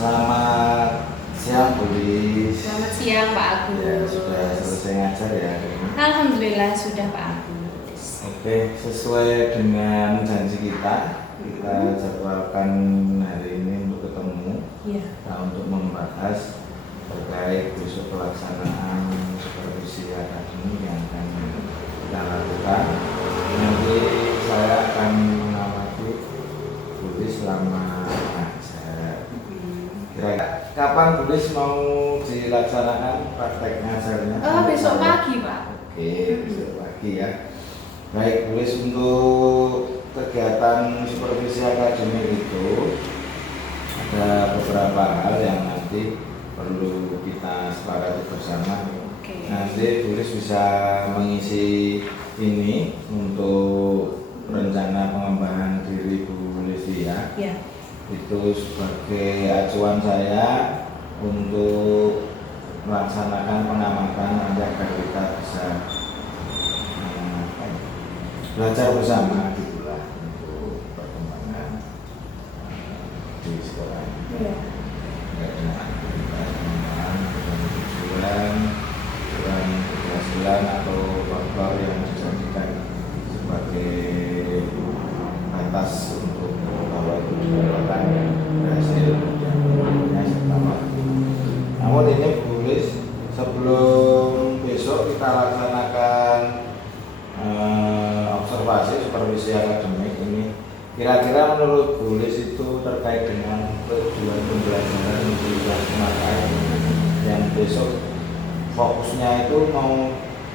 Selamat siang, Budi. Selamat siang Pak Agus. Ya, sudah selesai ngajar ya hari ini. Alhamdulillah sudah Pak Agus. Oke, sesuai dengan janji kita jadwalkan hari ini untuk ketemu. Iya. Nah, untuk membahas terkait besok pelaksanaan supervisi akademik yang akan kita lakukan. Nanti saya akan mengamati Budi selama ngajar. Kira-kira kapan Bulis mau dilaksanakan praktek ngajarnya? Besok pagi Pak. Oke, besok pagi ya. Baik Bulis, untuk kegiatan supervisi akademik itu ada beberapa hal yang nanti perlu kita sepakati bersama. Oke. Nanti Bulis bisa mengisi ini untuk rencana pengembangan diri Bu Livia. Ya. Itu sebagai acuan saya untuk melaksanakan pengamatan nanti agar kita bisa belajar bersama gitulah untuk perkembangan di sekolah ini. Iya. Terkait dengan aktivitas pengembangan tujuan keberhasilan atau faktor yang dijadikan sebagai batas untuk bahwa itu didapatkan berhasil dan tentunya serta waktu. Namun ini boleh sebelum besok kita laksanakan observasi supervisi akademik ini, kira-kira menurut Bulis itu terkait dengan tujuan pembelajaran di kelas memakai yang besok fokusnya itu mau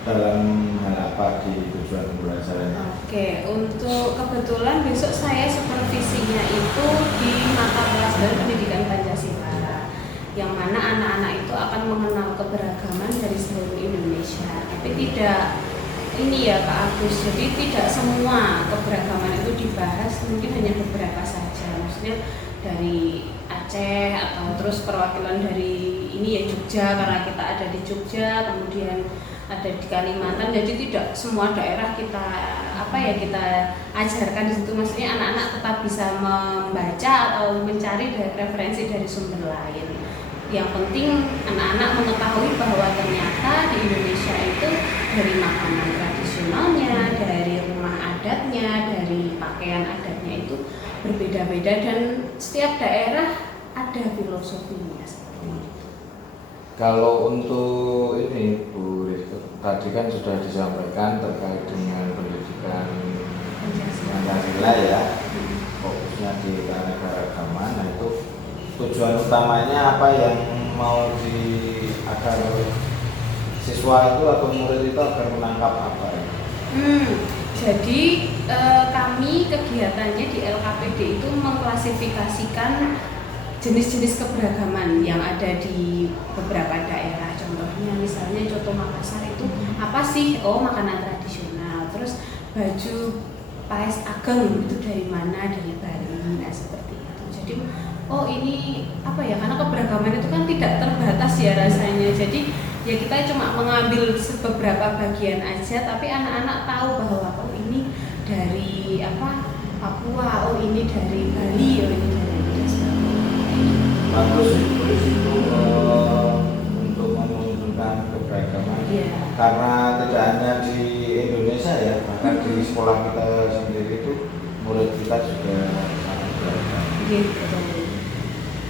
dalam hal apa di tujuan pembelajaran? Oke, untuk kebetulan besok saya supervisinya itu di mata pelajaran pendidikan Pancasila, yang mana anak-anak itu akan mengenal keberagaman dari seluruh Indonesia. Tapi tidak ini ya Pak Agus, jadi tidak semua keberagaman itu dibahas, mungkin hanya beberapa saja. Maksudnya dari Aceh atau terus perwakilan dari ini ya Jogja, karena kita ada di Jogja, kemudian ada di Kalimantan, jadi tidak semua daerah kita kita ajarkan di situ. Maksudnya anak-anak tetap bisa membaca atau mencari referensi dari sumber lain. Yang penting anak-anak mengetahui bahwa ternyata di Indonesia itu dari makanan tradisionalnya, dari rumah adatnya, dari pakaian adatnya itu berbeda-beda dan setiap daerah ada filosofinya seperti itu. Kalau untuk ini Bu Rizky, tadi kan sudah disampaikan terkait dengan pendidikan Pancasila ya, fokusnya di keanekaragaman. Nah itu tujuan utamanya apa yang mau agar siswa itu atau murid itu agar menangkap apa ya? Jadi kami kegiatannya di LKPD itu mengklasifikasikan jenis-jenis keberagaman yang ada di beberapa daerah. Contohnya misalnya Coto Makassar itu apa sih? Oh, makanan tradisional. Terus baju Paes Ageng itu dari mana? Dari Bali. Nah, seperti itu. Jadi oh ini apa ya? Karena keberagaman itu kan tidak terbatas ya rasanya. Jadi ya kita cuma mengambil beberapa bagian aja, tapi anak-anak tahu bahwa oh ini dari Papua, oh ini dari Bali, oh ini dari bagus itu untuk menunjukkan keberagaman. Karena tidak hanya di Indonesia ya, bahkan di sekolah kita sendiri itu murid kita juga sangat beragam.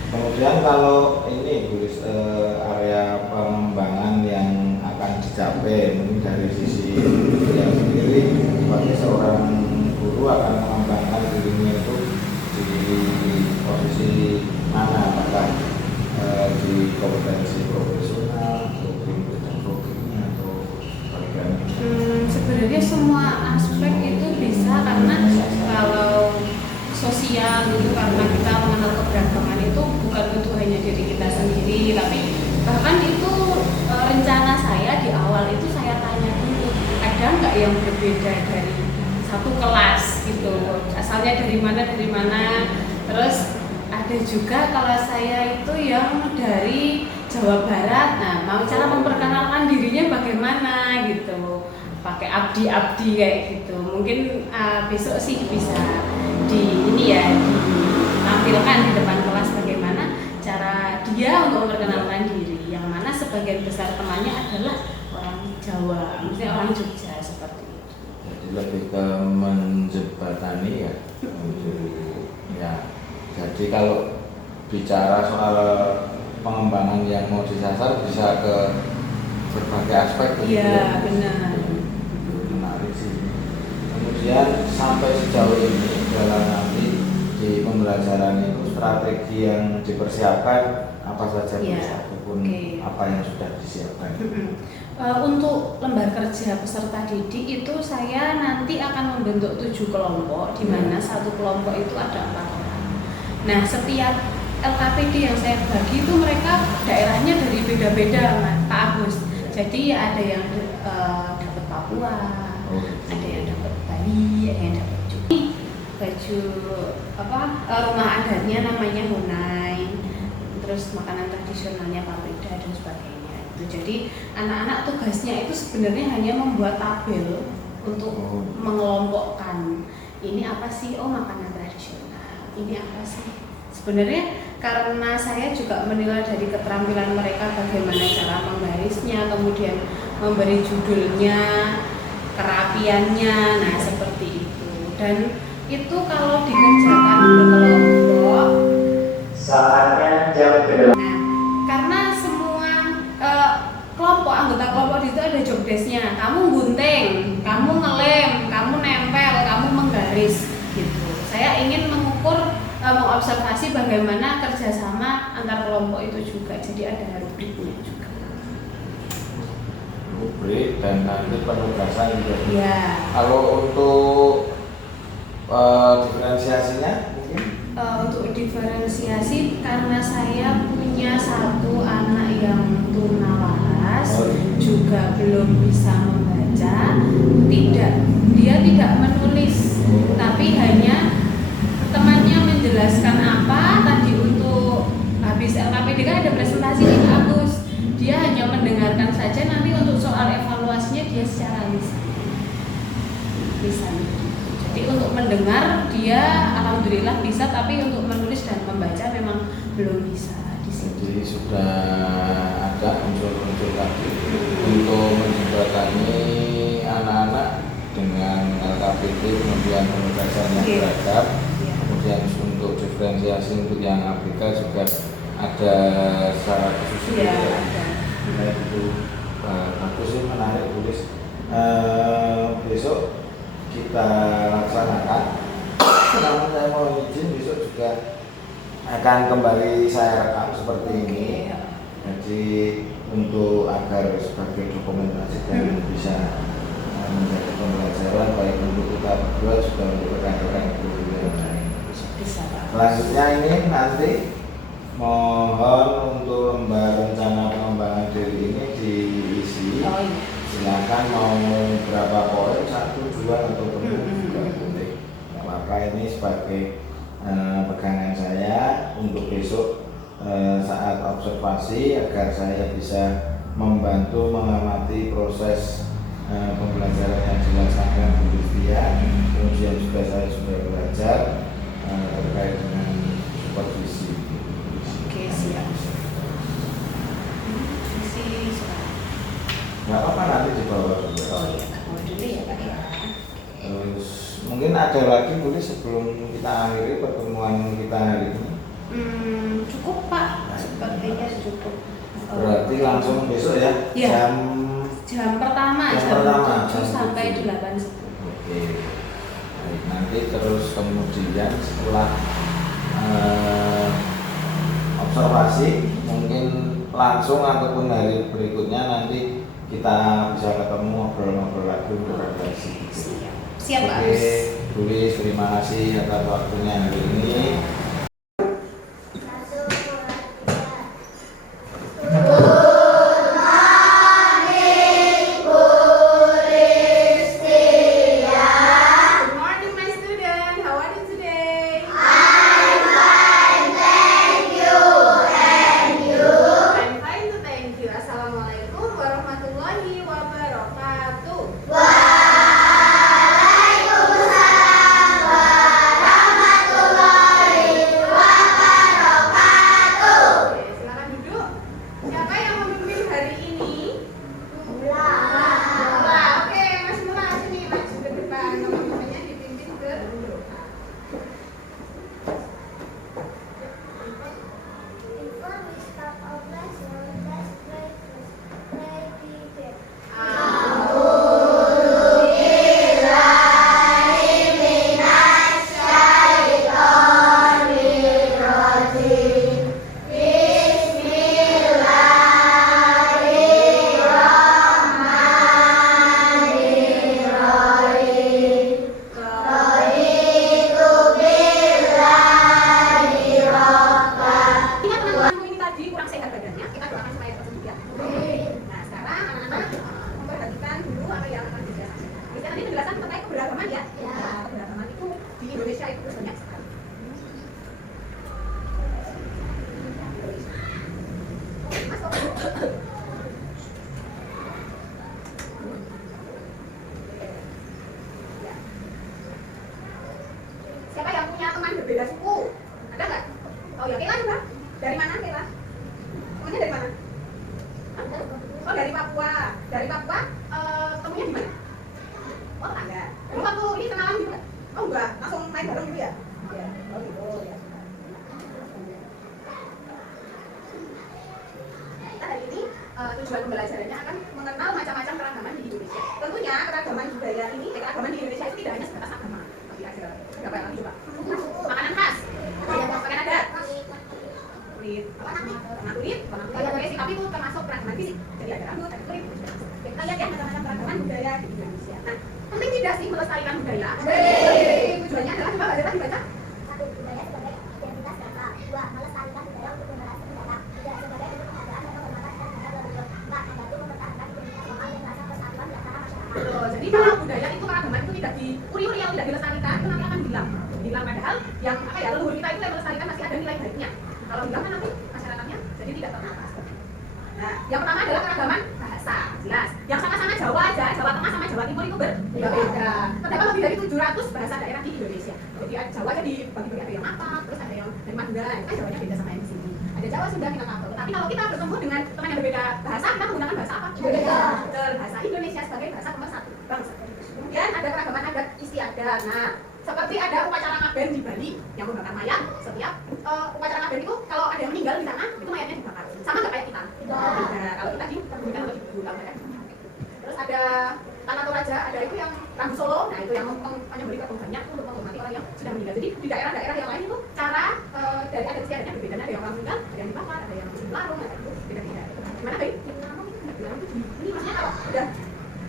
Kemudian kalau ini area pengembangan yang akan dicapai, mungkin dari sisi yang sendiri sebagai seorang guru akan mengembangkan dirinya itu di posisi mana, apakah di kompetensi profesional atau di teknologinya atau bagaimana? Sebenarnya semua aspek itu bisa, karena kalau sosial itu karena kita mengenal keberagaman itu bukan untuk hanya diri kita sendiri, tapi bahkan itu rencana saya di awal itu saya tanya dulu, ada nggak yang berbeda dari satu kelas gitu, asalnya dari mana, terus ada juga kalau saya itu yang dari Jawa Barat. Nah, mau cara memperkenalkan dirinya bagaimana gitu, pakai abdi kayak gitu. Mungkin besok sih bisa ditampilkan di depan kelas bagaimana cara memperkenalkan diri, yang mana sebagian besar temannya adalah orang Jawa, misalnya orang Jogja seperti itu. Jadi lebih ke menjembatani ya. Ya. Jadi kalau bicara soal pengembangan yang mau disasar bisa ke berbagai aspek begitu Iya, ya. benar. Menarik sih. Kemudian sampai sejauh ini dalam nanti di pembelajaran itu strategi yang dipersiapkan apa saja Iya, ataupun apa yang sudah disiapkan. Untuk lembar kerja peserta didik itu saya nanti akan membentuk 7 kelompok, di mana satu kelompok itu ada 4 orang. Nah, setiap LKPD yang saya bagi itu mereka daerahnya dari beda-beda, Pak Agus. Jadi ada yang dapat Papua, ada yang dapat Bali, ada yang dapat baju rumah adatnya namanya Hunai, terus makanan tradisionalnya paprika dan sebagainya. Itu jadi anak-anak tugasnya itu sebenarnya hanya membuat tabel untuk mengelompokkan ini apa sih, makanan tradisional, ini apa sih. Sebenarnya karena saya juga menilai dari keterampilan mereka bagaimana cara menggarisnya, kemudian memberi judulnya, kerapiannya, nah seperti itu. Dan itu kalau dikerjakan berkelompok saatnya jam 8. Nah, karena semua anggota kelompok itu ada job desk-nya. Kamu gunting, kamu ngelem, kamu nempel, kamu menggaris gitu. Saya ingin mengobservasi bagaimana kerjasama antar kelompok itu juga. Jadi ada rubriknya juga. Rubrik dan nanti penugasan juga. Iya. Kalau untuk diferensiasinya mungkin? Untuk diferensiasi karena saya punya satu anak yang tunawaras, juga belum bisa membaca, dia tidak menulis, tapi hanya temannya menjelaskan apa tadi untuk habis LKPD kan ada presentasi nih Pak Agus, dia hanya mendengarkan saja, nanti untuk soal evaluasinya dia secara lisan. Jadi untuk mendengar dia alhamdulillah bisa, tapi untuk menulis dan membaca memang belum bisa di sini. Jadi sudah ada unsur-unsur tadi untuk menjembatani anak-anak dengan LKPD, kemudian penugasan yang beragam, kemudian untuk diferensiasi untuk yang ABK juga ada secara khusus. Nah, itu bagus sih, menarik, tulis. Besok kita laksanakan. Namun saya mau izin besok juga akan kembali saya rekam seperti ini. Jadi untuk agar sebagai dokumentasi dan bisa menjadi pembelajaran baik untuk kita berdua juga untuk rekan-rekan guru yang lain. Selanjutnya ini nanti mohon untuk lembar rencana pengembangan diri ini diisi. Silakan mau berapa poin, 1, 2 atau penuh juga boleh. Maka ini sebagai pegangan saya untuk besok saat observasi agar saya bisa membantu mengamati proses pembelajaran yang dilaksanakan Bu Livia. Kemudian juga saya sudah belajar terkait dengan supervisi. Oke, siap. Nggak apa-apa, nanti dibawa dulu. Oh iya, bawa dulu ya Pak ya. Terus mungkin ada lagi boleh sebelum kita akhiri pertemuan kita hari ini. Cukup Pak, sepertinya cukup. Berarti langsung besok ya? Iya. Jam pertama, jam 7 sampai 8. Oke. Baik, nanti terus kemudian setelah observasi mungkin langsung ataupun hari berikutnya nanti kita bisa ketemu ngobrol-ngobrol lagi untuk refleksi. Siap Pak. Oke, tulis terima kasih atas waktunya hari ini. coba. Dari mana Kela? Temennya dari mana? Oh dari Papua. Dari Papua temunya di mana? Oh enggak. Kamu waktu ini kenalan juga? Oh enggak, langsung main bareng gitu ya? Iya. Oh gitu ya. Kita hari ini tujuan pembelajarannya akan mengenal macam-macam keragaman di Indonesia. Tentunya keragaman budaya ini, keragaman di Indonesia itu tidak hanya sebatas agama. Tapi ada berapa yang lagi coba? Makanan khas, makanan adat, kulit, basic, tapi itu termasuk keragaman fisik. Jadi ada rambut, ada kulit. Kita lihat ya macam-macam keragaman budaya di Indonesia. Nah, penting tidak sih melestarikan budaya? Tujuannya adalah coba baca dibaca. Satu, budaya sebagai identitas bangsa. Dua, melestarikan budaya untuk generasi mendatang. Tiga, sebagai bentuk penghargaan dan penghormatan terhadap leluhur. Empat, membantu mempertahankan identitas lokal dan rasa persatuan di antara masyarakat. Jadi kalau budaya itu keragaman itu tidak diuri-uri, yang tidak dilestarikan itu nanti akan hilang. Hilang padahal yang apa ya leluhur kita itu yang melestarikan masih ada nilai baiknya. Kalau hilang kan nanti masyarakatnya jadi tidak terbatas. Nah, yang pertama adalah keragaman bahasa, jelas. Yang sama-sama Jawa aja, Jawa Tengah sama Jawa Timur itu berbeda. Terdapat lebih dari 700 bahasa daerah di Indonesia. Jadi Jawa aja dibagi-bagi, ada yang Mataram, terus ada yang dari Madura, itu kan Jawanya beda sama yang di sini. Ada Jawa, Sunda, Minangkabau. Tapi kalau kita bertemu dengan teman yang berbeda bahasa, kita menggunakan bahasa apa? Bahasa Indonesia sebagai bahasa pemersatu bangsa. Kemudian ada keragaman adat istiadat. Nah, seperti ada upacara ngaben di Bali yang membakar mayat. Setiap upacara ngaben itu kalau ada yang meninggal di sana, itu mayatnya dibakar. Sama nggak kayak kita? Nah, kalau kita dibunyikan atau dibulang ya. Terus ada Tanah Toraja, ada itu yang Rambu Solo. Nah, itu yang menyembelih kerbau banyak untuk menghormati orang yang sudah meninggal. Jadi di daerah-daerah yang lain itu cara dari adat istiadatnya berbeda. Ada yang orang meninggal, ada yang dibakar, ada yang dilarung, ada itu beda-beda. Gimana Baik? Ini maksudnya kalau udah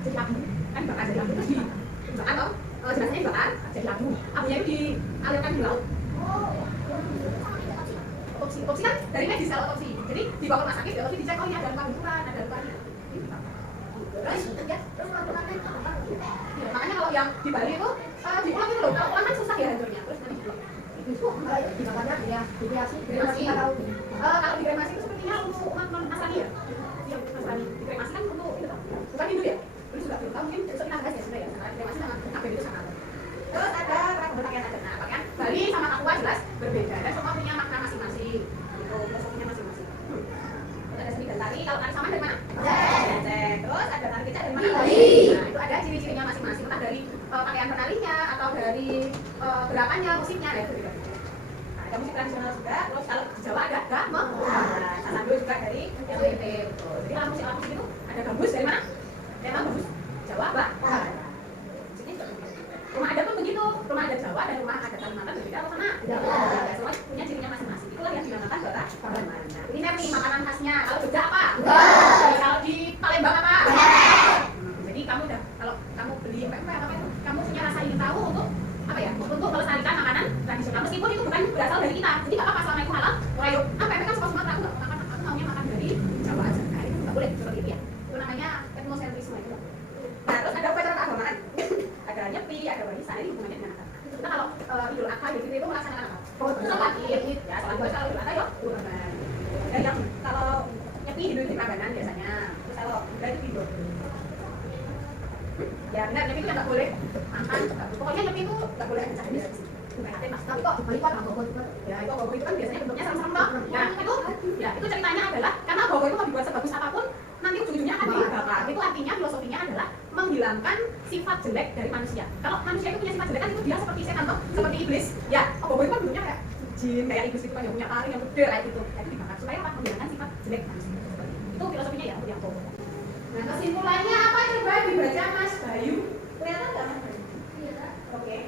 jadi abu, kan dibakar jadi abu terus dibakar atau jenazahnya dibakar jadi abu. Abunya itu dialirkan di laut. Otopsi kan dari medis kalau otopsi. Jadi dibawa ke rumah sakit, otopsi dicek, oh ini ada luka benturan, ada luka ini. Terus makanya kalau yang di Bali itu diulang itu loh, kalau ulang kan susah ya hancurnya. Terus nanti diulang. Dibakarnya ya, dikremasi. Kalau dikremasi itu sepertinya untuk umat Nasrani ya. Iya, Nasrani. Dikremasi kan untuk itu kan. Bukan Hindu ya. Terus juga belum tahu, mungkin besok kita bahas ya sudah ya. Karena dikremasi sama apa itu sama. Terus ada keragaman pakaian adat. Nah, pakaian Bali sama Papua jelas berbeda dan semua punya makna masing-masing. Itu filosofinya masing-masing. Terus ada seni dan tari. Kalau tari sama dari mana? Aceh. Terus ada tari kecak dari mana? Bali. Nah, itu ada ciri-cirinya masing-masing. Entah dari pakaian penarinya atau dari gerakannya, musiknya ya berbeda. Nah, ada musik tradisional juga. Terus kalau di Jawa ada gamelan. Nah, sambil juga dari yang lain. Jadi alat musik itu ada gambus dari mana? Memang gambus Jawa apa? Rumah adat pun begitu, rumah adat Jawa dan rumah adat Kalimantan berbeda atau sama? Beda. Semua punya cirinya masing-masing. Itulah yang dinamakan keragaman. Nah, ini nih makanan khasnya. Kalau Jogja apa? Kalau di Palembang apa? Jadi kamu udah, kalau kamu beli pempek apa itu, kamu punya rasa ingin tahu untuk apa ya? Untuk melestarikan makanan tradisional meskipun itu bukan berasal dari kita. Jadi nggak apa-apa selama itu halal. Merayu, pempek kan suka Sumatera, aku nggak makan, aku maunya makan dari Jawa aja. Nah itu nggak boleh seperti itu ya. Itu namanya etnosentrisme itu. Nah terus ada upacara keagamaan. Ada nyepi, ada warisan, ini hubungannya dengan apa? Kita kalau Idul Adha gitu itu melaksanakan apa? Sholat Id, ya sholat Id kalau Idul Adha ya kurban. Dan yang kalau nyepi Idul Fitri biasanya. Terus kalau udah itu tidur. Ya benar, nyepi itu nggak boleh makan. Pokoknya nyepi itu nggak boleh ada jenis. Tapi kok Bali kok gogo itu? Ya itu gogo itu kan biasanya bentuknya serem-serem toh. Nah itu ceritanya adalah karena gogo itu mau dibuat sebagus apapun nanti ujung-ujungnya akan dibakar. Itu artinya filosofinya adalah menghilangkan sifat jelek dari manusia. Kalau manusia itu punya sifat jelek kan itu dia seperti setan toh, seperti iblis. Ya, gogo itu kan bentuknya kayak jin, kayak iblis itu kan yang punya taring yang gede kayak gitu. Itu dibakar supaya apa? Menghilangkan sifat jelek manusia. Itu filosofinya ya untuk yang gogo. Nah kesimpulannya apa coba dibaca Mas Bayu? Kelihatan nggak Mas Bayu? Iya. Oke.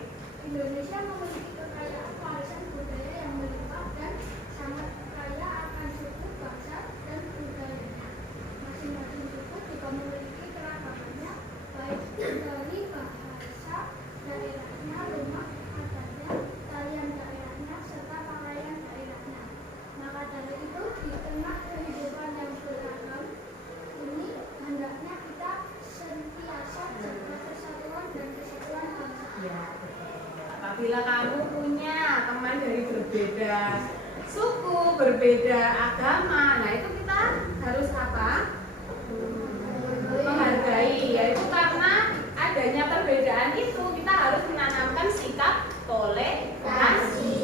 Indonesia memiliki kekayaan warisan budaya yang melimpah dan sangat kaya akan suku, bangsa, dan budayanya. Masing-masing suku juga memiliki keragamannya, baik dari bahasa daerahnya, rumah adatnya, tarian daerahnya, serta pakaian daerahnya. Maka dari itu, di tengah kehidupan yang beragam ini, hendaknya kita sentiasa jaga persatuan dan kesatuan bangsa. Ya. Apabila kamu punya teman dari berbeda suku, berbeda agama, nah itu kita harus apa? Menghargai, yaitu karena adanya perbedaan itu kita harus menanamkan sikap toleransi.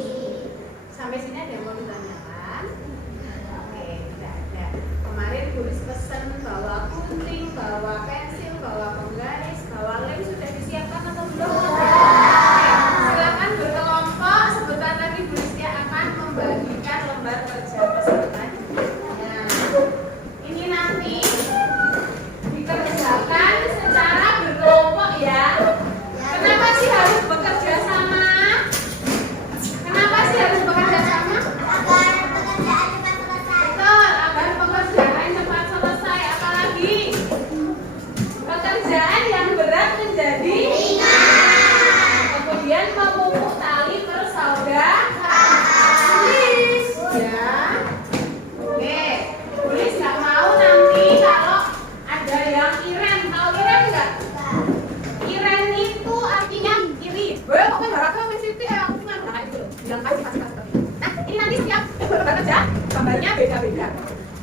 Sampai sini ada yang mau ditanyakan? peserta. Nah, ini nanti dikerjakan secara berkelompok ya. Kenapa sih harus bekerja sama? Kenapa sih harus bekerja sama? Betul, agar pekerjaan cepat selesai. Apalagi pekerjaan yang berat menjadi ringan. Kemudian memupuk tali persaudaraan. Ya. Oke. Tulis nggak mau nanti kalau ada yang iren. Tahu iren nggak? Iren itu artinya iri. Kok baraka mensiti aku punya nah itu loh. Bilang kasih. Nah, ini nanti setiap bekerja gambarnya beda-beda.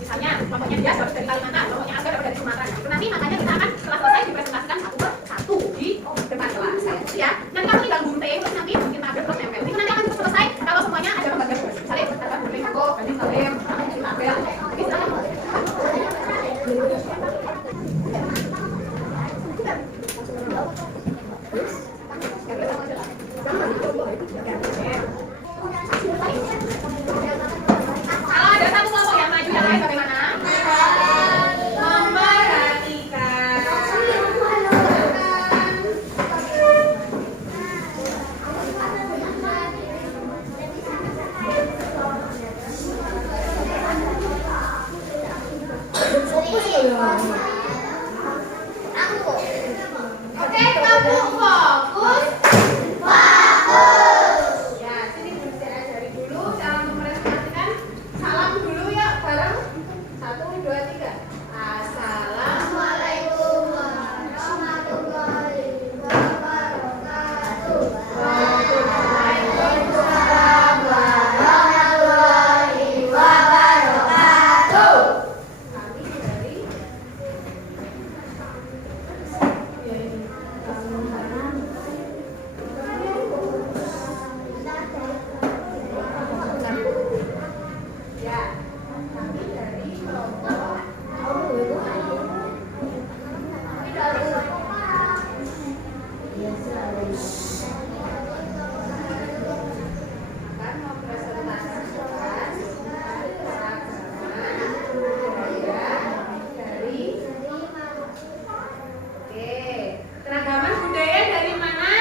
Misalnya, kelompoknya dia harus dari Kalimantan, kelompoknya Asgar dari Sumatera. Itu nanti makanya kita akan setelah selesai dipresentasikan satu per satu di depan kelas. Ya. Nanti kamu tinggal gunting terus nanti bikin tabel terus nempel. Itu nanti akan selesai kalau semuanya ada pembagian tugas. Misalnya ada gunting aku, ganti salim, tabel. Jadi silakan. Kalau ada satu kelompok yang maju yang lain bagaimana? Memperhatikan. Oke, kamu fokus. Ya, sini saya ajari dulu cara mempresentasikan. Salam dulu ya, bareng. 1, 2, 3. Assalamualaikum warahmatullahi wabarakatuh. Waalaikumsalam warahmatullahi wabarakatuh. Kami dari ya, kami dari kelompok akan mempresentasikan keragaman budaya dari mana?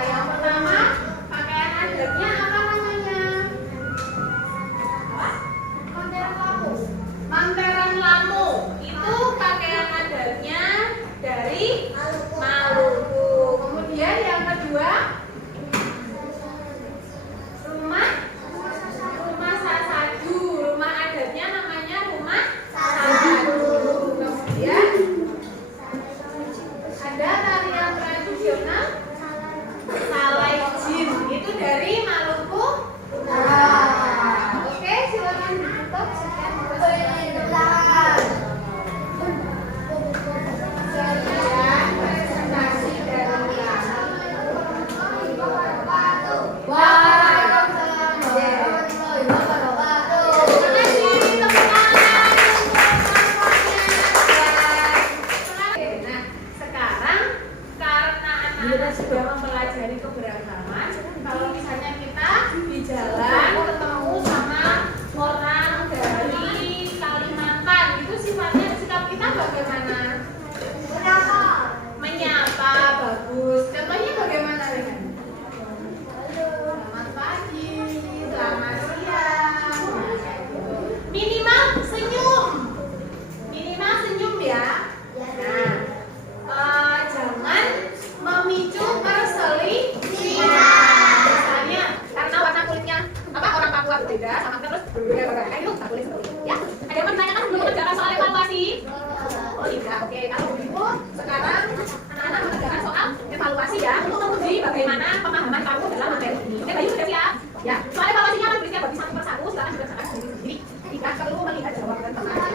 Yang pertama, pakaian adatnya apa namanya? Manteran Lamu. Itu pakaian adatnya dari Maluku. Kemudian yang kedua, rumah Sasadu. Rumah adatnya namanya rumah Sasadu. Kemudian ada tarian tradisional Salaijin. Itu dari Maluku. Oke, silakan ditutup. Sekian presentasi dari kami. Waalaikumsalam warahmatullahi wabarakatuh. Terima kasih, tepuk tangan. Nah, sekarang karena anak-anak sudah mempelajari keberagaman, kalau misalnya kita di jalan ketemu sama orang dari Kalimantan, itu sifatnya sikap kita bagaimana? Menyapa, bagus. Contohnya bagaimana, Rehan? Selamat pagi, selamat siang. Minimal senyum. Minimal senyum ya. Nah, jangan memicu perselisihan. Misalnya karena warna kulitnya orang Papua berbeda sama kita terus berbeda. Itu nggak boleh seperti itu. Ya. Ada yang menanyakan sebelum mengerjakan soal evaluasi? Oh tidak. Oke, kalau begitu sekarang anak-anak mengerjakan soal evaluasi ya untuk menguji bagaimana pemahaman kamu dalam materi ini. Oke, Bayu sudah siap? Ya. Soal evaluasinya akan berisikan bagi satu persatu. Silakan dikerjakan sendiri. Jika perlu melihat jawaban pertanyaan.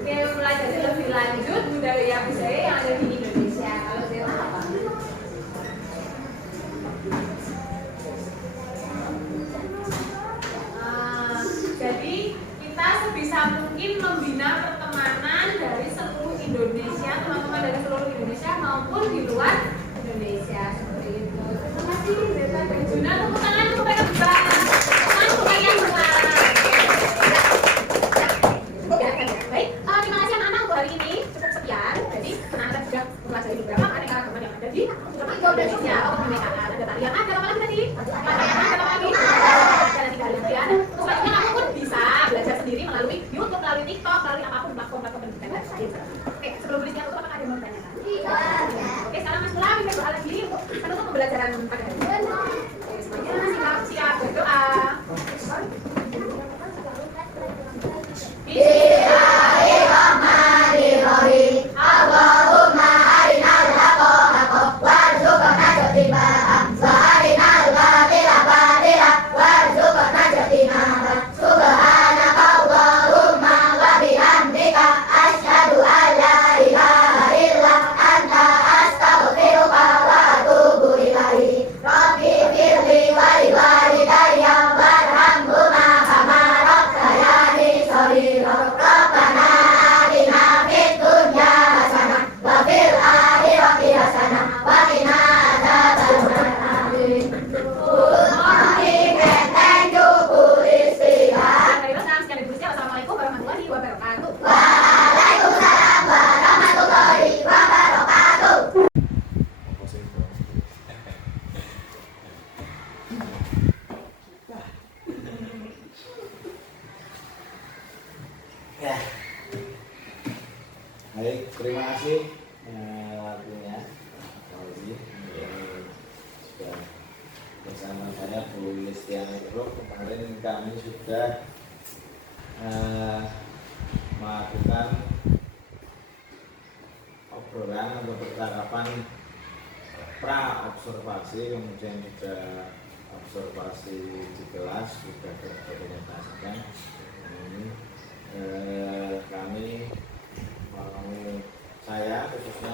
Oke, pelajari lebih lanjut budaya-budaya yang ada di Indonesia. Kalau Zeta apa? di luar Indonesia seperti itu. Terima kasih Beta dan Juna, tepuk tangan untuk mereka berdua. Tangan untuk kalian berdua. Ya, baik. Terima kasih anak-anak untuk hari ini. Cukup sekian. Jadi anak-anak sudah mempelajari beberapa keanekaragaman yang ada di Indonesia. Kebinekaan ada tarian, ada apa lagi tadi? Ada apa lagi? Ada nanti kalian ya. Selanjutnya kamu pun bisa belajar sendiri melalui YouTube, melalui TikTok, melalui apapun platform-platform pendidikan yang lain. Oke, sebelum berikan tutup, apakah ada yang mau ditanyakan? Oke, sekarang Mas Mula bisa doa lagi untuk penutup pembelajaran pada hari ini. Oke, semuanya siap berdoa. Bismillahirrahmanirrahim. Allahumma arinal haqqa haqqa warzuqna ittiba'ah wa arinal batila batila warzuqna ijtinabah. Subhanaka Allahumma wa bihamdika asyhadu an la ilaha illa anta astaghfiruka wa atubu ilaik. Rabbi firli wa liwalidayya warhamhuma kama rabbayani shaghira. Rabbana atina fid dunya hasanah wa fil akhirati hasanah wa qina adzabannar. Amin. Good morning and thank you for istirahat. Assalamualaikum warahmatullahi wabarakatuh. Waalaikumsalam warahmatullahi wabarakatuh. Apa sih, Bro? Ya. Baik, terima kasih waktunya. Apalagi sudah bersama saya Bu Listiani Group. Kemarin kami sudah melakukan obrolan atau percakapan pra observasi, kemudian juga observasi di kelas sudah terdokumentasikan. Ini kami saya khususnya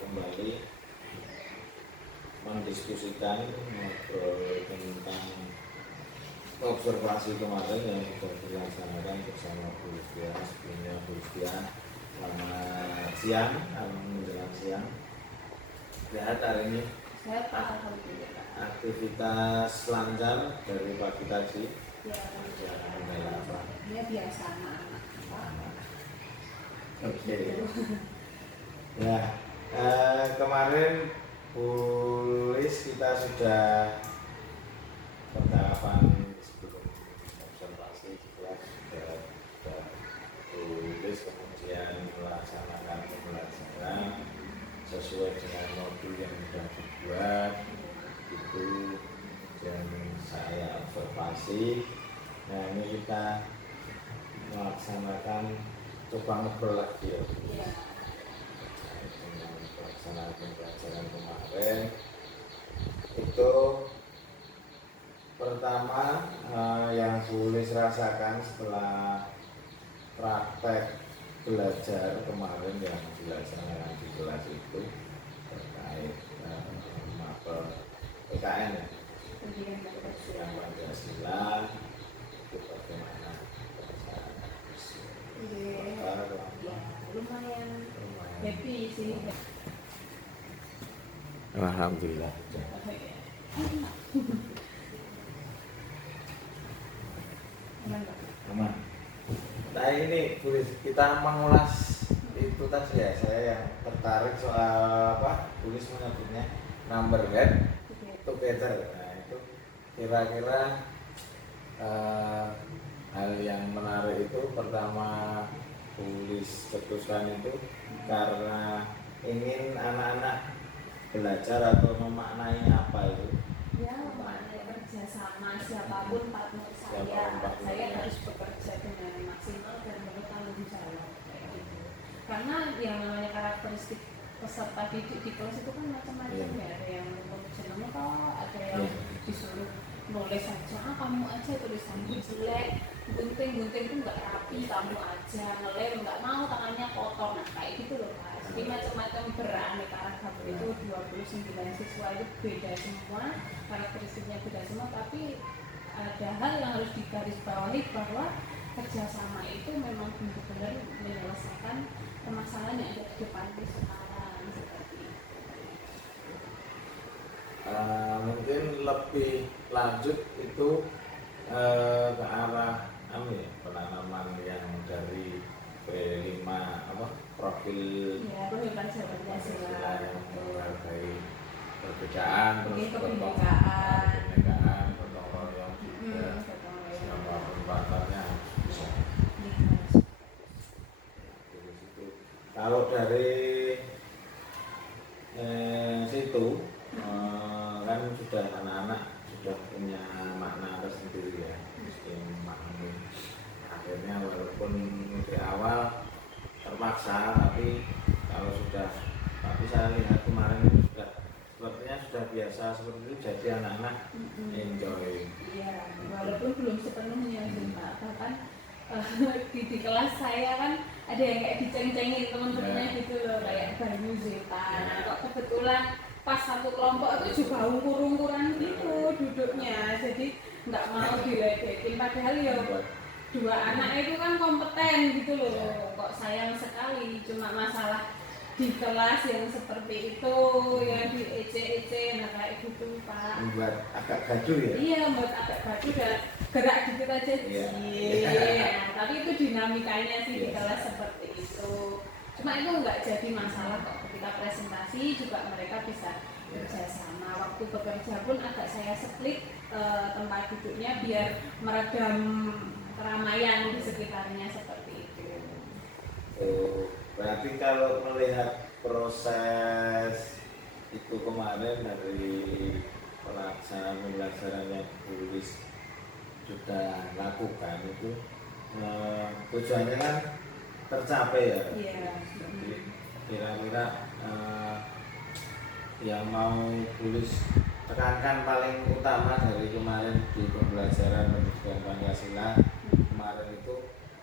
kembali mendiskusikan ngobrol tentang observasi kemarin yang sudah dilaksanakan bersama Bu Listia. Sebelumnya Bu Listia, selamat siang, menjelang siang. Lihat hari ini aktivitas lancar dari pagi tadi. Ya, Kendala apa? ya biasa anak-anak. Oke. Ya, kemarin Bu Lis kita sudah percakapan sebelum observasi di kelas sudah Bu Lis kemudian melaksanakan pembelajaran sesuai dengan modul yang sudah dibuat itu, dan saya observasi. Nah, ini kita melaksanakan coba ngobrol lagi ya. Dengan pelaksanaan pembelajaran kemarin itu pertama yang boleh rasakan setelah praktek belajar kemarin yang dilaksanakan di kelas itu terkait mapel PKN ya, pendidikan Pancasila, itu bagaimana Lumayan happy sih. Alhamdulillah. Aman. Nah ini kita mengulas itu tadi ya, saya yang tertarik soal apa tulis menyebutnya number head together. Nah itu kira-kira hal yang menarik itu pertama tulis cetuskan itu karena ingin anak-anak belajar atau memaknai apa itu? Ya, memaknai kerjasama siapapun partner saya harus bekerja dengan maksimal dan bertanggung jawab kayak gitu. Karena yang namanya karakteristik peserta didik di kelas itu kan macam-macam ya, ada yang senang kok, ada yang disuruh nulis aja, kamu aja tulisanmu jelek, gunting itu nggak rapi, kamu aja ngelem, nggak mau tangannya kotor, nah kayak gitu loh Pak. Jadi macam-macam beraneka ragam itu 29 siswa itu beda semua, karakteristiknya beda semua, tapi ada hal yang harus digarisbawahi bahwa kerjasama itu memang benar-benar menyelesaikan permasalahan yang ada di depan itu sekarang. lanjut itu ke arah penanaman yang dari B5 profil Ya, profil Pancasila yang menghargai perbedaan, terus kebinekaan, gotong royong juga, siapapun partnernya harus bisa. Dari situ. Kalau dari situ kan sudah anak-anak sudah punya makna tersendiri ya, mesti memahami. Akhirnya walaupun dari awal terpaksa, tapi saya lihat kemarin sudah sepertinya sudah biasa seperti itu, jadi anak-anak enjoy. Iya, walaupun belum sepenuhnya sih Pak, bahkan di kelas saya kan ada yang kayak diceng-cengin teman-temannya gitu loh, kayak Banyu Zeta. Nah, kok kebetulan pas satu kelompok itu juga ungkur-ungkuran gitu duduknya, jadi nggak mau diledekin, padahal ya dua anak itu kan kompeten gitu loh. Kok sayang sekali, cuma masalah di kelas yang seperti itu yang di ece-ece, nah kayak gitu Pak. Membuat agak gaduh ya? Iya, membuat agak gaduh dan gerak dikit aja nah, tapi itu dinamikanya sih di kelas seperti itu. Cuma itu nggak jadi masalah kok, ketika presentasi juga mereka bisa kerjasama. Waktu bekerja pun agak saya split tempat duduknya biar meredam keramaian di sekitarnya seperti itu. Berarti kalau melihat proses itu kemarin dari pembelajaran yang tulis sudah lakukan itu tujuannya kan tercapai ya. Iya. Jadi kira-kira yang mau tulis tekankan paling utama dari kemarin di pembelajaran pendidikan Pancasila kemarin itu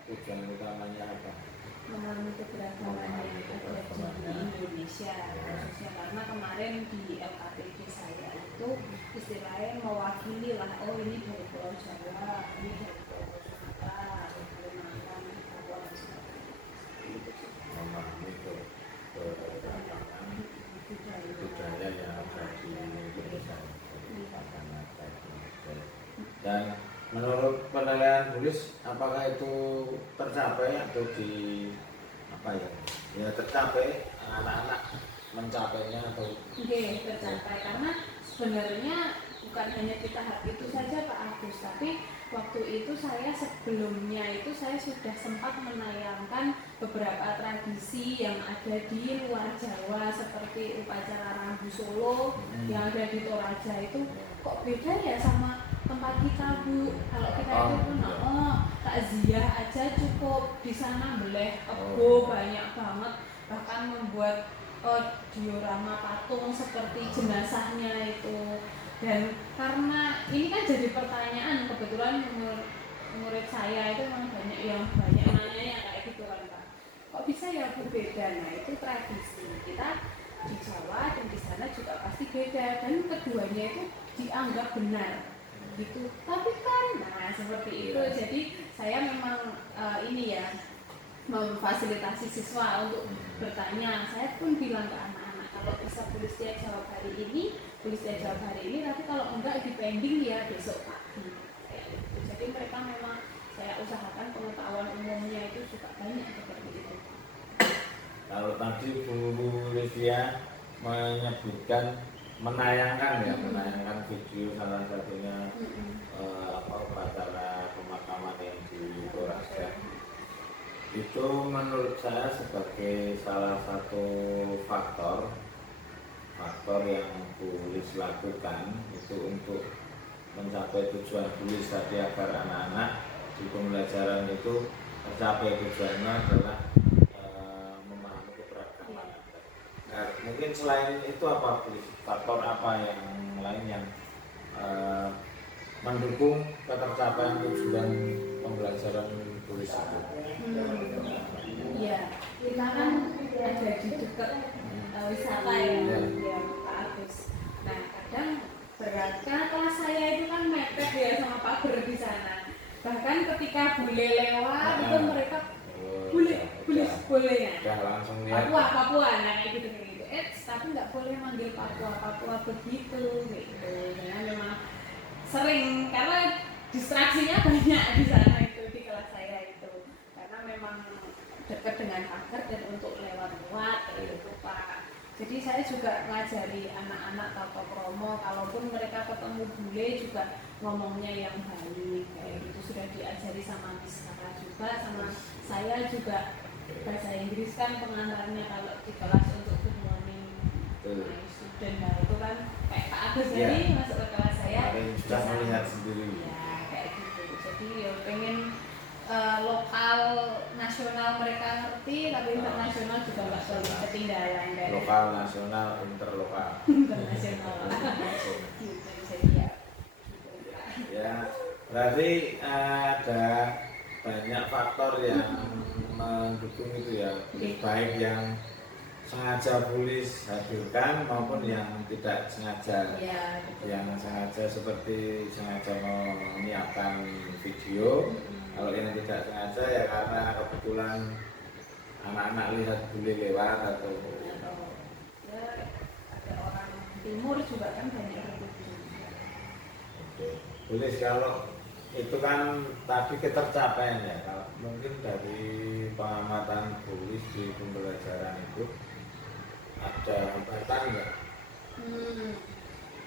tujuan utamanya apa? Memahami keberagaman yang ada di Indonesia, khususnya karena kemarin di LKPD saya itu istilahnya mewakili lah, oh ini dari Pulau Jawa, ini dari Pulau Sumatera, Kalimantan, Papua dan sebagainya. Memahami keberagaman budaya yang ada di Indonesia. Dan menurut penilaian tulis, apakah itu tercapai atau tercapai anak-anak mencapainya atau? Oke, tercapai karena sebenarnya bukan hanya di tahap itu saja Pak Agus, tapi waktu itu sebelumnya saya sudah sempat menayangkan beberapa tradisi yang ada di luar Jawa seperti upacara Rambu Solo yang ada di Toraja itu kok beda ya sama tempat kita Bu. Kalau kita itu pun takziah aja cukup, di sana beleh kebo banyak banget, bahkan membuat diorama patung seperti jenazahnya itu. Dan karena ini kan jadi pertanyaan, kebetulan murid saya itu memang banyak nanya yang kayak gitu kan Pak, kok bisa ya berbeda? Nah itu tradisi kita di Jawa dan di sana juga pasti beda, dan keduanya itu dianggap benar gitu, tapi kan seperti itu. Jadi saya memang memfasilitasi siswa untuk bertanya. Saya pun bilang ke anak-anak, kalau bisa tulis dia jawab hari ini, tapi kalau enggak di pending ya besok pagi. Jadi mereka memang saya usahakan pengetahuan umumnya itu juga banyak seperti itu. Kalau tadi Bu Livia menyebutkan menayangkan video salah satunya upacara pemakaman yang di Toraja, itu menurut saya sebagai salah satu faktor yang tulis lakukan itu untuk mencapai tujuan tulis tadi, agar anak-anak di pembelajaran itu tercapai tujuannya adalah memahami keberagaman. Nah, mungkin selain itu faktor apa yang lain yang mendukung ketercapaian tujuan pembelajaran tulis itu? Ya, kita kan ada di dekat wisata ya Pak Agus. Nah kadang berat, karena kelas saya itu kan mepet ya sama Pak Ber di sana. Bahkan ketika bule lewat itu mereka boleh ya. Langsung lihat. Papua, nah kayak gitu. Tapi nggak boleh manggil Papua begitu gitu. Karena memang sering karena distraksinya banyak di sana itu di kelas saya itu karena memang dekat dengan pagar dan untuk lewat-lewat kayak gitu Pak. Jadi saya juga ngajari anak-anak tata kromo, kalaupun mereka ketemu bule juga ngomongnya yang baik kayak gitu, sudah diajari sama Miss Sarah juga, sama saya juga bahasa Inggris kan pengantarnya kalau di kelas untuk good morning my student, nah itu kan kayak Pak Agus tadi masuk ke kelas saya sudah melihat sendiri ya kayak gitu. Jadi ya pengen lokal nasional mereka ngerti tapi internasional juga nggak boleh ketinggalan kayak lokal nasional interlokal internasional gitu. Jadi ya berarti ada banyak faktor yang mendukung itu ya, baik yang sengaja Bulis hadirkan maupun yang tidak sengaja. ya, betul. Yang sengaja seperti sengaja menyiapkan video. Kalau yang tidak sengaja ya karena kebetulan anak-anak lihat bule lewat atau ya, ada orang timur juga kan banyak begitu. Bulis kalau itu kan tadi ketercapaian ya, kalau mungkin dari pengamatan Bulis di pembelajaran itu ada hambatan nggak?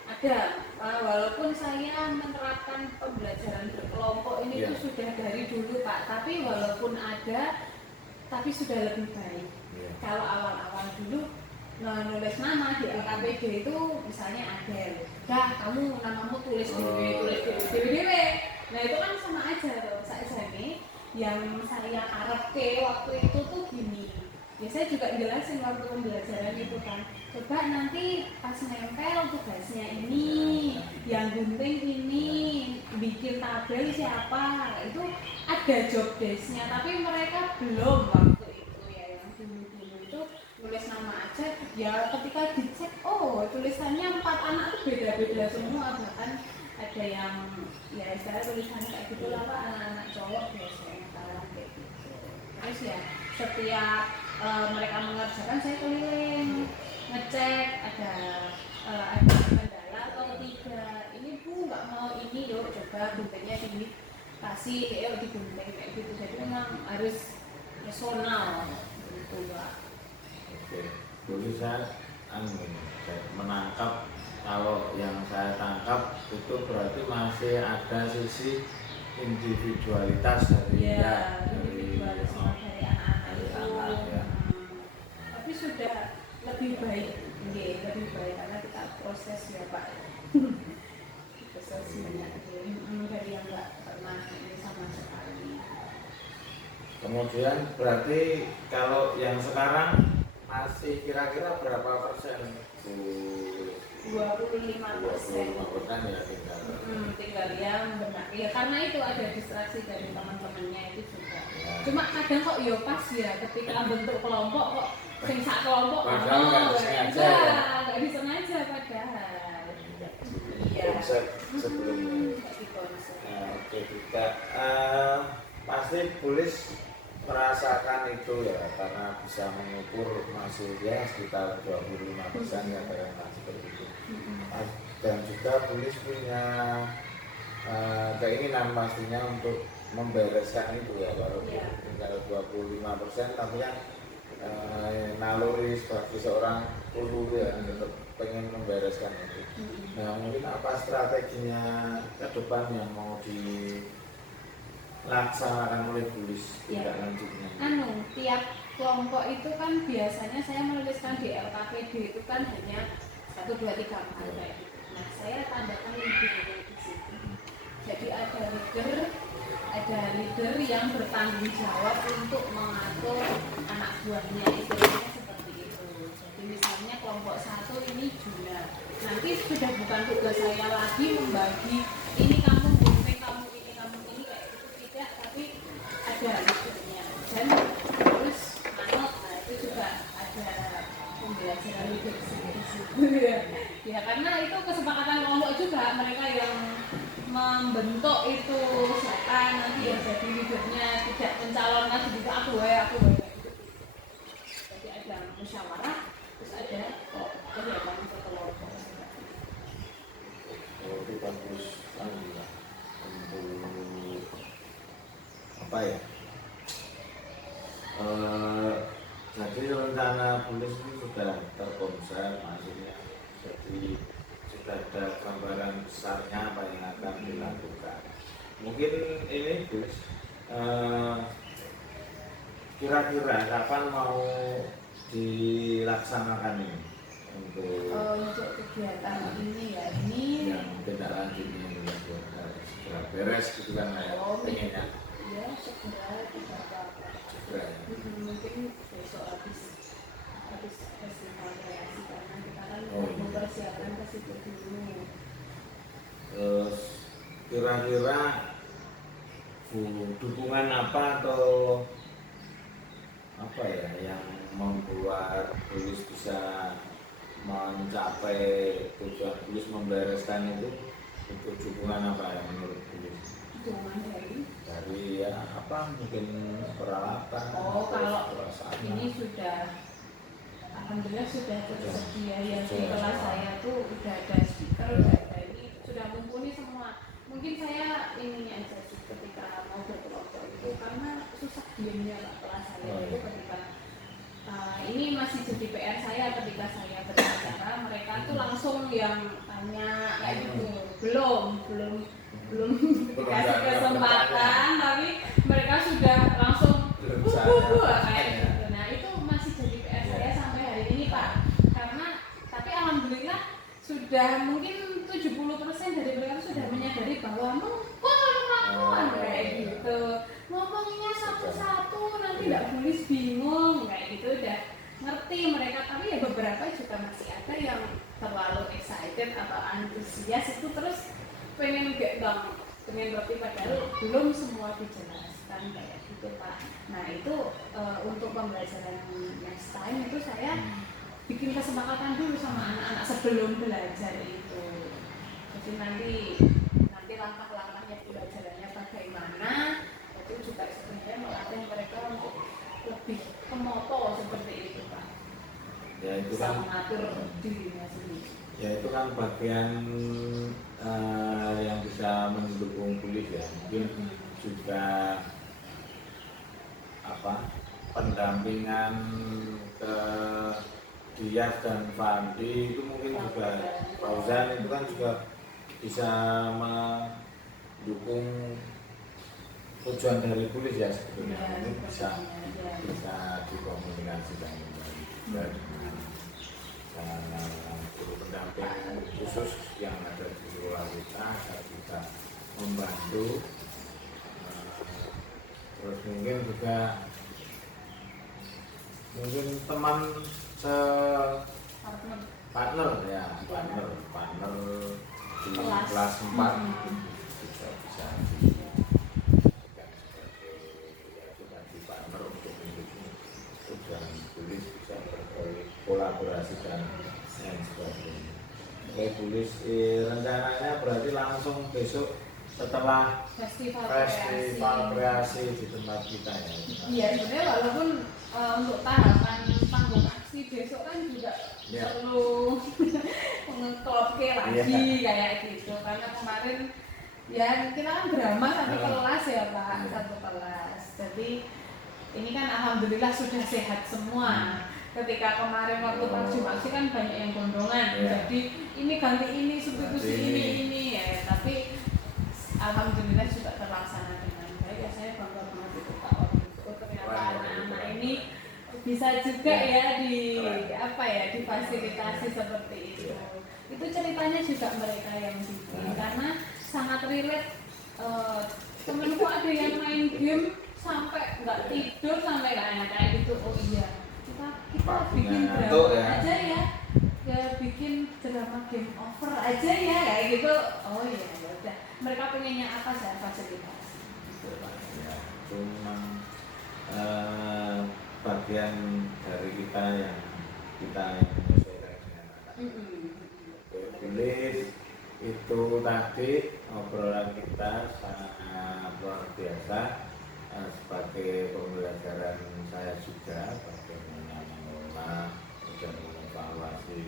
Ada, walaupun saya menerapkan pembelajaran berkelompok ini itu sudah dari dulu Pak, tapi walaupun ada, tapi sudah lebih baik. Kalau awal-awal dulu nulis nama di LKPD itu misalnya Adel, dah kamu namamu tulis DW. Nah itu kan sama aja tuh, saya ini yang saya harapke waktu itu tuh gini. Ya saya juga jelasin waktu pembelajaran itu kan, coba nanti pas nempel tugasnya ini, yang gunting ini, bikin tabel siapa, itu ada job desk-nya, tapi mereka belum waktu itu ya, yang dulu-dulu itu nulis nama aja, ya ketika dicek, oh tulisannya 4 anak itu beda-beda semua, bahkan ada yang ya istilah tulisannya kayak gitu lah Pak, anak-anak cowok biasanya kalah kayak gitu. Terus ya setiap mereka mengerjakan saya keliling ngecek ada kendala atau tidak, ini Bu nggak mau ini yuk coba guntingnya dikasih yuk digunting kayak gitu, jadi memang harus personal gitu Pak. Oke, dulu saya menangkap, kalau yang saya tangkap itu berarti masih ada sisi individualitas dari individualisme dari anak-anak itu ya. Tapi sudah lebih baik, lebih baik karena kita proses ya Pak. Proses banyak dari yang nggak pernah ini sama sekali. Kemudian berarti kalau yang sekarang masih kira-kira berapa persen Bu? 25% ya tinggal yang benar ya, karena itu ada distraksi dari teman-temannya itu juga ya. Cuma kadang kok yo pas ya ketika bentuk kelompok kok sing sak kelompok padahal nggak disengaja padahal iya sebelumnya. Oke, kita pasti Bulis merasakan itu ya, karena bisa mengukur masih ya sekitar 25% ya katakan seperti itu. Dan juga Bulis punya keinginan pastinya untuk membereskan itu ya, walaupun tinggal 25%, tapi kan naluri sebagai seorang guru ya tetap pengen membereskan itu. Nah mungkin apa strateginya ke depan yang mau dilaksanakan oleh Bulis tidak lanjutnya? Tiap kelompok itu kan biasanya saya menuliskan di LKPD itu kan hanya 1, 2, 3, 4 kayak gitu. Nah saya tandakan leader di situ. Jadi ada leader yang bertanggung jawab untuk mengatur anak buahnya, istilahnya seperti itu. Jadi misalnya kelompok 1 ini Juna, nanti sudah bukan tugas saya lagi membagi ini kamu gunting, kamu ini kayak gitu, tidak, tapi ada leadernya dan terus manot. Nah itu juga ada pembelajaran leader sendiri ya, karena itu kesepakatan kelompok juga, mereka yang membentuk itu siapa nanti yang jadi leadernya, tidak mencalonkan sendiri aku gitu. Jadi ada musyawarah, terus ada kegiatan kelompok. Itu bagus. apa ya? Jadi rencana tulis ini sudah terkonsep, maksudnya jadi sudah ada gambaran besarnya apa yang akan dilakukan. Mungkin ini Gus, kira-kira kapan mau dilaksanakan ini Untuk kegiatan ini ya, ini yang tidak lanjutnya ini segera beres gitu kan ya, pengennya ya segera tidak apa-apa. segera ya. Mungkin besok habis festival kreasi karena kita kan Oh, iya. mempersiapkan ke situ dulu. Terus kira-kira dukungan apa atau apa ya yang membuat tulis bisa mencapai tujuan tulis membereskan itu dukungan apa yang menurut tulis Dukungan dari ya apa mungkin peralatan Oh, kalau perasaan ini sudah alhamdulillah sudah tersedia yang di kelas saya tuh udah ada speaker, udah ada ini, sudah mumpuni semua. Mungkin saya ininya aja sih ketika mau berkelompok itu karena susah diemnya Pak, kelas saya itu ketika ini masih jadi PR saya ketika saya berbicara, mereka tuh langsung yang tanya kayak gitu, belum dikasih kesempatan, tapi mereka sudah langsung kayak gitu. Nah itu masih jadi PR saya sampai hari ini Pak, karena tapi alhamdulillah sudah mungkin 70% dari mereka sudah menyadari bahwa kemampuan kayak gitu, ngomongnya satu-satu nanti tidak tulis bingung kayak gitu, udah ngerti mereka. Tapi ya beberapa juga masih ada yang terlalu excited atau antusias itu terus pengen pengen ngerti padahal belum semua dijelaskan kayak gitu Pak. Nah itu untuk pembelajaran next time itu saya bikin kesepakatan dulu sama anak-anak sebelum belajar itu. Jadi nanti langkah-langkahnya pembelajarannya bagaimana itu juga sebenarnya melatih mereka untuk lebih ke moto seperti itu Pak. ya itu Bisa kan mengatur dirinya sendiri. ya itu kan bagian yang bisa mendukung tulis ya, mungkin juga apa pendampingan ke Dias dan Fandi itu mungkin juga Fauzan itu kan juga bisa mendukung tujuan dari tulis ya sebetulnya. Ya, Ini bisa ya. dikomunikasikan dengan guru pendamping khusus yang ada di luar kita agar bisa membantu. Terus mungkin juga teman partner di kelas 4 juga bisa dijadikan sebagai partner untuk mendukung tujuan tulis bisa berkolaborasi dan lain sebagainya. Oke, tulis rencananya berarti langsung besok setelah Festival kreasi di tempat kita ya. Iya sebenarnya walaupun untuk tahapan panggung aksi besok kan juga Ya. perlu ngeklopke lagi kayak gitu karena kemarin ya kita kan drama satu kelas ya Pak, satu kelas. Jadi ini kan alhamdulillah sudah sehat semua. Ketika kemarin waktu praksim aksi kan banyak yang gondongan, jadi ini ganti ini, substitusi ini ya. Tapi alhamdulillah sudah terlaksana dengan baik. Ya saya bangga banget itu Pak. Ternyata anak-anak ini bisa juga ya difasilitasi seperti itu. Itu ceritanya juga mereka yang bikin karena sangat relate. Temenku ada yang main game sampai nggak tidur sampai kayak gitu. Oh iya, kita bikin drama aja ya bikin drama game over aja ya kayak gitu. Oh iya ya udah, mereka pengennya apa saya fasilitasi gitu Pak. Ya, itu memang bagian dari kita yang menyesuaikan dengan anak. Tulis itu tadi obrolan kita sangat luar biasa sebagai pembelajaran saya juga bagaimana mengelola dan mengevaluasi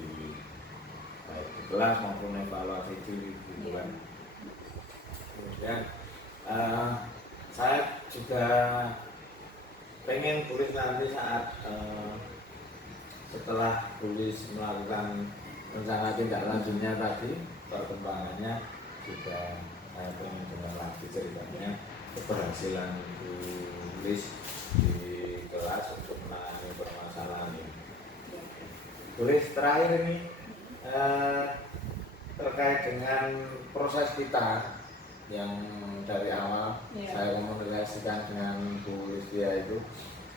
baik di kelas maupun evaluasi diri gitu kan. Kemudian saya juga pengen tulis nanti saat setelah tulis melakukan rencana tindak lanjutnya tadi, perkembangannya juga saya pengen dengar lagi ceritanya keberhasilan tulis di kelas untuk menangani permasalahan ini. Tulis terakhir ini terkait dengan proses kita yang dari awal saya komunikasikan dengan Bu Listia itu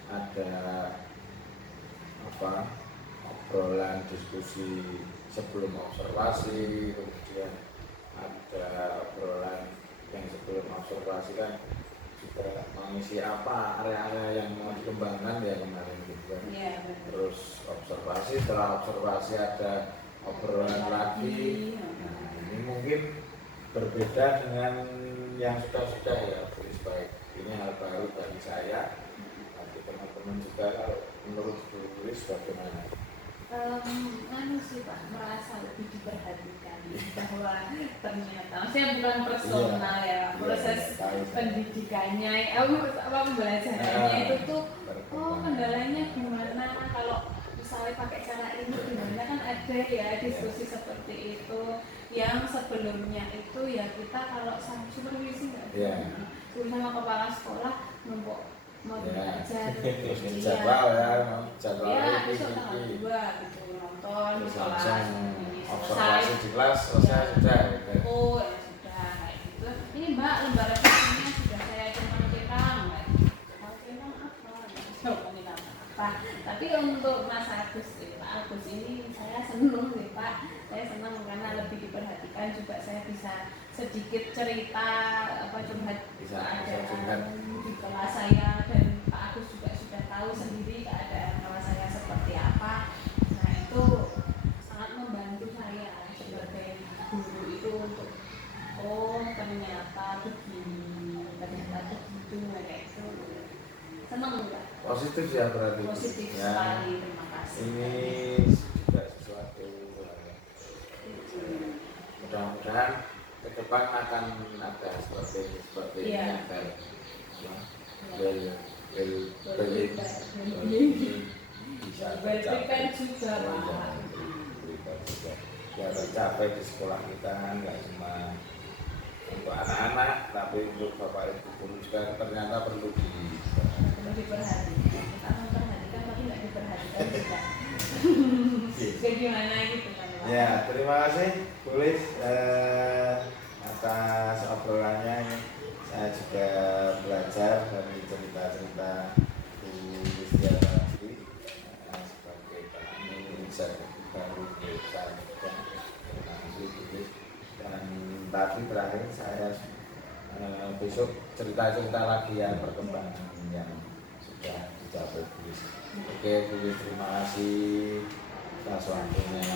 ada obrolan diskusi sebelum observasi, kemudian ada obrolan yang sebelum observasi kan juga mengisi apa area-area yang mau dikembangkan ya kemarin gitu kan. Terus observasi, setelah observasi ada obrolan lagi. Nah, ini mungkin berbeda dengan yang sudah-sudah ya, tulis baik. Ini hal baru bagi saya, bagi teman-teman juga. Kalau menurut tulis bagaimana? Sih Pak, merasa lebih diperhatikan bahwa ternyata saya bukan personal ya, proses pendidikannya, pembelajarannya itu tuh kendalanya gimana, kalau misalnya pakai cara ini gimana, kan ada ya diskusi seperti itu. Yang sebelumnya itu ya kita kalau sama supervisi sama kepala sekolah mau belajar jadwal besok tanggal 2 gitu nonton di kelas, observasi di kelas selesai sudah gitu. Ya sudah kayak gitu. Ini Mbak, lembaran ini sudah saya centang apa, tapi untuk Mas Agus, Pak Agus ini saya senang deh Pak, saya senang karena lebih diperhatikan, juga saya bisa sedikit cerita curhat keadaan di kelas saya, dan Pak Agus juga sudah tahu sendiri keadaan kelas saya seperti apa. Nah itu sangat membantu saya sebagai guru itu untuk ternyata begini, ternyata begitu, kayak itu senang enggak? Positif ya berarti. Positif ya, sekali, terima kasih. Ini juga sesuatu mudah-mudahan ke depan akan ada seperti ini agar bisa tercapai juga Pak. Ya tercapai di sekolah kita, nggak cuma untuk anak-anak tapi untuk bapak ibu guru juga ternyata perlu diperhatikan. Kita memperhatikan tapi nggak diperhatikan juga. Bagaimana gitu kan Pak? Ya, terima kasih Bu Lis atas obrolannya. Saya juga belajar dari cerita-cerita Bu Listia tadi sebagai kami bisa baru besar. Terima kasih Bu Lis. Dan tadi terakhir saya besok cerita-cerita lagi ya perkembangan yang sudah dicapai Bu Lis. Oke Bu Lis, terima kasih atas waktunya.